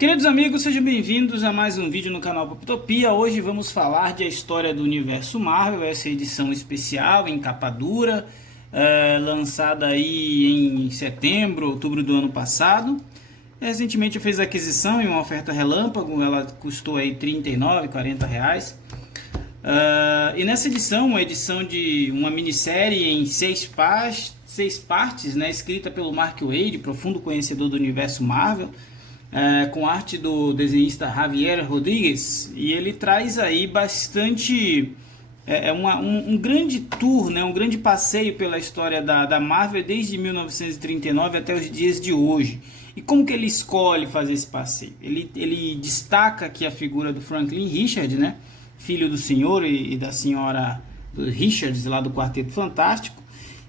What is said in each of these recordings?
Queridos amigos, sejam bem-vindos a mais um vídeo no canal Poptopia. Hoje vamos falar de a história do universo Marvel, essa edição especial em capa dura, lançada aí em setembro, outubro do ano passado. Recentemente eu fiz a aquisição em uma oferta relâmpago, ela custou aí R$39, R$40. E nessa edição, uma edição de uma minissérie em seis partes, né, escrita pelo Mark Waid, profundo conhecedor do universo Marvel, com arte do desenhista Javier Rodrigues, e ele traz aí bastante um grande tour, né, um grande passeio pela história da Marvel desde 1939 até os dias de hoje. E como que ele escolhe fazer esse passeio? Ele destaca aqui a figura do Franklin Richards, né, filho do senhor e da senhora Richards, lá do Quarteto Fantástico.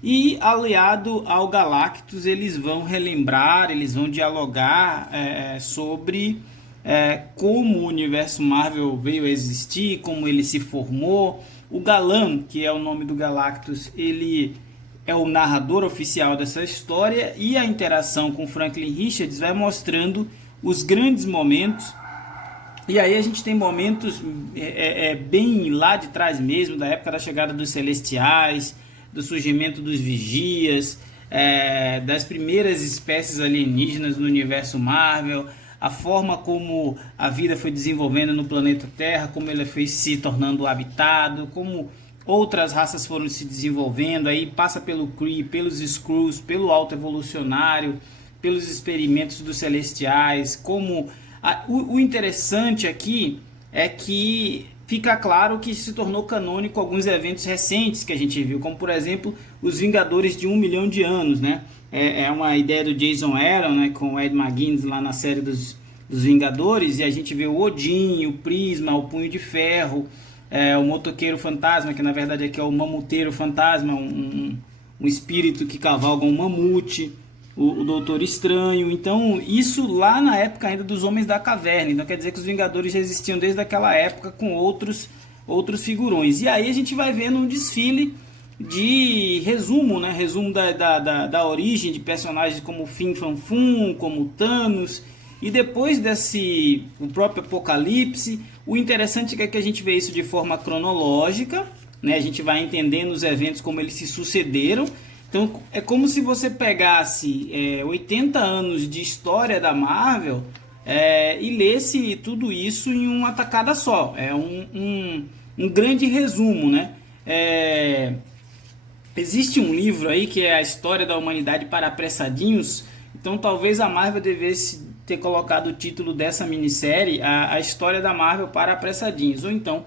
E aliado ao Galactus, eles vão relembrar, eles vão dialogar sobre como o universo Marvel veio a existir, como ele se formou. O Galan, que é o nome do Galactus, ele é o narrador oficial dessa história, e a interação com Franklin Richards vai mostrando os grandes momentos. E aí a gente tem momentos bem lá de trás mesmo, da época da chegada dos Celestiais, do surgimento dos Vigias, das primeiras espécies alienígenas no universo Marvel, a forma como a vida foi desenvolvendo no planeta Terra, como ela foi se tornando habitado, como outras raças foram se desenvolvendo, aí passa pelo Kree, pelos Skrulls, pelo Alto Evolucionário, pelos experimentos dos Celestiais. O interessante aqui é que fica claro que se tornou canônico alguns eventos recentes que a gente viu, como por exemplo os Vingadores de 1 milhão de anos, né? É uma ideia do Jason Aaron, né, com o Ed McGuinness lá na série dos Vingadores, e a gente vê o Odin, o Prisma, o Punho de Ferro, o Motoqueiro Fantasma, que na verdade aqui é o Mamuteiro Fantasma, um espírito que cavalga um mamute, o Doutor Estranho. Então isso lá na época ainda dos Homens da Caverna, então quer dizer que os Vingadores já existiam desde aquela época com outros figurões. E aí a gente vai vendo um desfile de resumo, né? Resumo da origem de personagens como Fin Fan Foom, como Thanos, e depois o próprio Apocalipse. O interessante é que a gente vê isso de forma cronológica, né? A gente vai entendendo os eventos como eles se sucederam. Então é como se você pegasse 80 anos de história da Marvel e lesse tudo isso em uma tacada só. É um grande resumo, né? Existe um livro aí que é A História da Humanidade para Apressadinhos. Então talvez a Marvel devesse ter colocado o título dessa minissérie a História da Marvel para Apressadinhos, ou então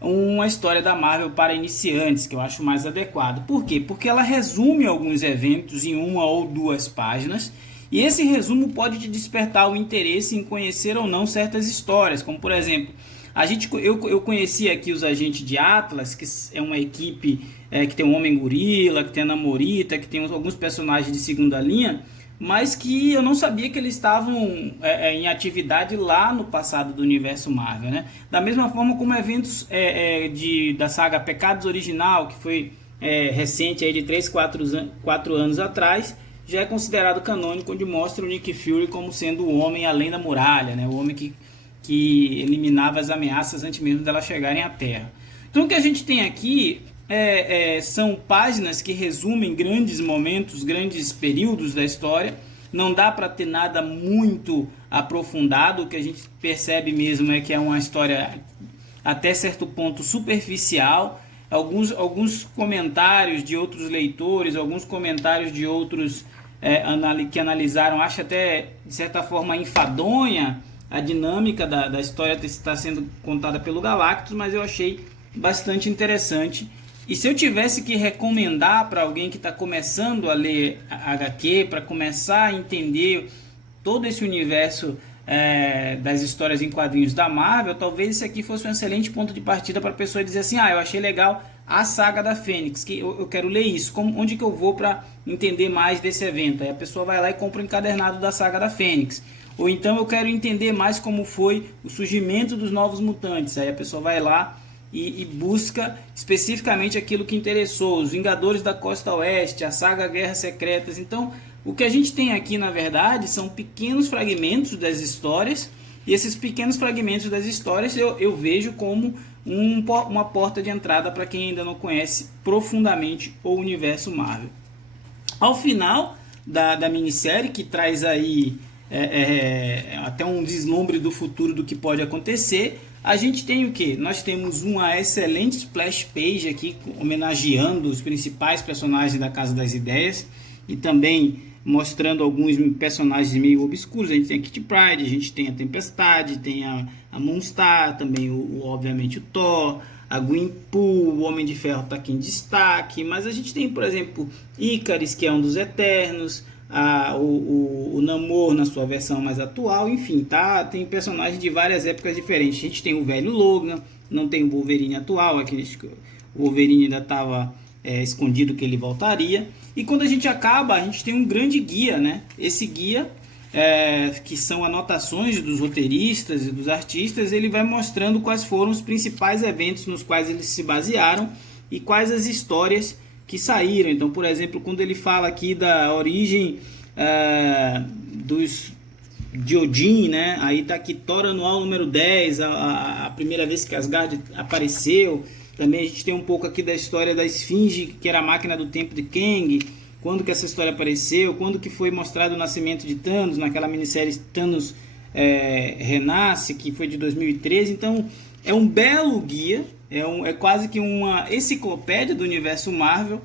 uma história da Marvel para iniciantes, que eu acho mais adequado. Por quê? Porque ela resume alguns eventos em uma ou duas páginas, e esse resumo pode te despertar o interesse em conhecer ou não certas histórias, como por exemplo, eu conheci aqui os Agentes de Atlas, que é uma equipe que tem o Homem-Gorila, que tem a Namorita, que tem alguns personagens de segunda linha, mas que eu não sabia que eles estavam em atividade lá no passado do universo Marvel, né? Da mesma forma como eventos da saga Pecados Original, que foi recente, aí de 4 anos atrás, já é considerado canônico, onde mostra o Nick Fury como sendo o homem além da muralha, né? O homem que eliminava as ameaças antes mesmo delas chegarem à Terra. Então o que a gente tem aqui são páginas que resumem grandes momentos, grandes períodos da história. Não dá para ter nada muito aprofundado. O que a gente percebe mesmo é que é uma história até certo ponto superficial. Alguns comentários de outros leitores, alguns comentários de outros que analisaram, acho até de certa forma enfadonha a dinâmica da história que está sendo contada pelo Galactus, mas eu achei bastante interessante. E se eu tivesse que recomendar para alguém que está começando a ler HQ, para começar a entender todo esse universo das histórias em quadrinhos da Marvel, talvez esse aqui fosse um excelente ponto de partida para a pessoa dizer assim: eu achei legal a saga da Fênix, que eu quero ler isso, onde que eu vou para entender mais desse evento? Aí a pessoa vai lá e compra o encadernado da saga da Fênix. Ou então eu quero entender mais como foi o surgimento dos Novos Mutantes. Aí a pessoa vai lá e busca especificamente aquilo que interessou, os Vingadores da Costa Oeste, a saga Guerras Secretas. Então O que a gente tem aqui, na verdade, são pequenos fragmentos das histórias, e esses pequenos fragmentos das histórias eu vejo como uma porta de entrada para quem ainda não conhece profundamente o universo Marvel. Ao final da minissérie, que traz aí até um vislumbre do futuro do que pode acontecer, a gente tem o que? Nós temos uma excelente splash page aqui, homenageando os principais personagens da Casa das Ideias, e também mostrando alguns personagens meio obscuros. A gente tem a Kitty Pryde, a gente tem a Tempestade, tem a Moonstar, também obviamente o Thor, a Gwenpool, o Homem de Ferro está aqui em destaque, mas a gente tem, por exemplo, Icarus, que é um dos Eternos, o Namor na sua versão mais atual, enfim, tem personagens de várias épocas diferentes. A gente tem o velho Logan, não tem o Wolverine atual, o Wolverine ainda estava escondido que ele voltaria. E quando a gente acaba, a gente tem um grande guia, né? Esse guia, que são anotações dos roteiristas e dos artistas, ele vai mostrando quais foram os principais eventos nos quais eles se basearam e quais as histórias que saíram. Então, por exemplo, quando ele fala aqui da origem de Odin, né? Aí tá aqui Thor anual número 10, a primeira vez que Asgard apareceu. Também a gente tem um pouco aqui da história da Esfinge, que era a máquina do tempo de Kang, quando que essa história apareceu, quando que foi mostrado o nascimento de Thanos, naquela minissérie Thanos Renasce, que foi de 2013. Então é um belo guia, é quase que uma enciclopédia do universo Marvel,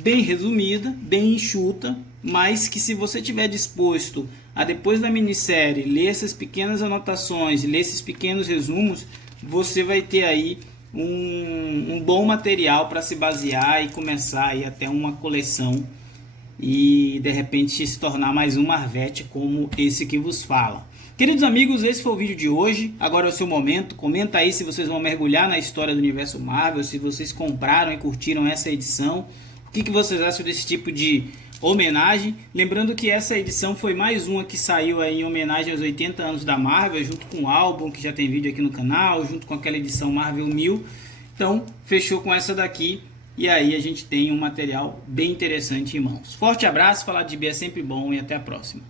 bem resumida, bem enxuta, mas que, se você estiver disposto a, depois da minissérie, ler essas pequenas anotações, ler esses pequenos resumos, você vai ter aí um bom material para se basear e começar aí até uma coleção e de repente se tornar mais um Marvete como esse que vos fala. Queridos amigos, esse foi o vídeo de hoje. Agora é o seu momento. Comenta aí se vocês vão mergulhar na história do universo Marvel, se vocês compraram e curtiram essa edição, o que vocês acham desse tipo de homenagem. Lembrando que essa edição foi mais uma que saiu aí em homenagem aos 80 anos da Marvel, junto com o álbum, que já tem vídeo aqui no canal, junto com aquela edição Marvel 1000. Então, fechou com essa daqui, e aí a gente tem um material bem interessante em mãos. Forte abraço, falar de gibi é sempre bom, e até a próxima.